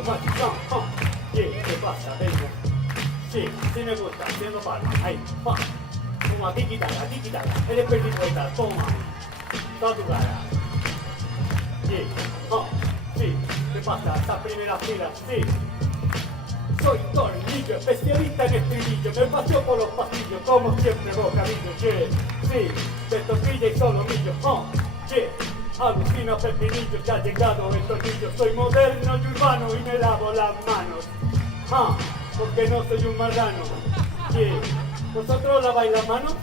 yo machizón. ¿Qué pasa, venga? Sí me gusta, haciendo palmas. Ahí, Toma, aquí quítala. Eres película, toma. Toda tu cara. Sí, ¿qué pasa? Esa primera fila, sí. Soy tornillo, especialista en estribillo. Me paseo por los pasillos, como siempre bocadillo. Sí, de tortilla y solomillo. Alucino pepinillo, ya ha llegado el tornillo. Soy moderno y urbano y me lavo las manos. Porque no soy un marrano. ¿Vosotros laváis las manos?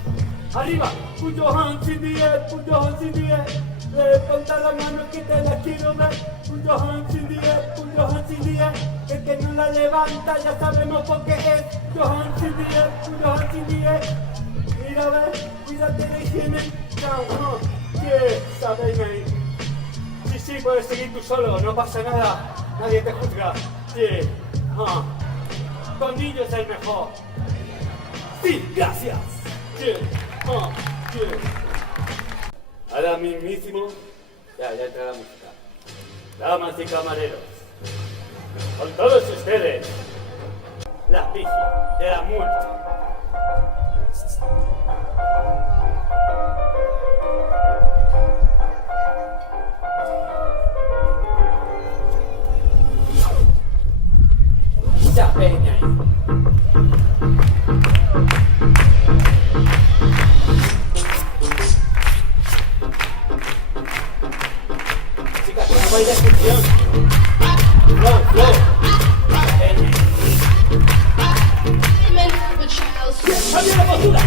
Arriba, put your hands in the air, put your hands in the air. Levanta la mano que te la quiero ver. Put your hands in the air, put your hands in the air. El que no la levanta ya sabemos por qué es. Put your hands in the air, put your hands in the air. Mira a ver, cuídate de higiene. ¿Sabéis ahí? Sí, puedes seguir tú solo, no pasa nada. Nadie te juzga. Tornillo es el mejor. Sí, gracias. Ahora mismísimo, ya entra la música. Damas y camareros, con todos ustedes, la bici de la muerte. Ya ven ahí. Chicas, no vais de excursión. Flow. ¡Cambia la postura!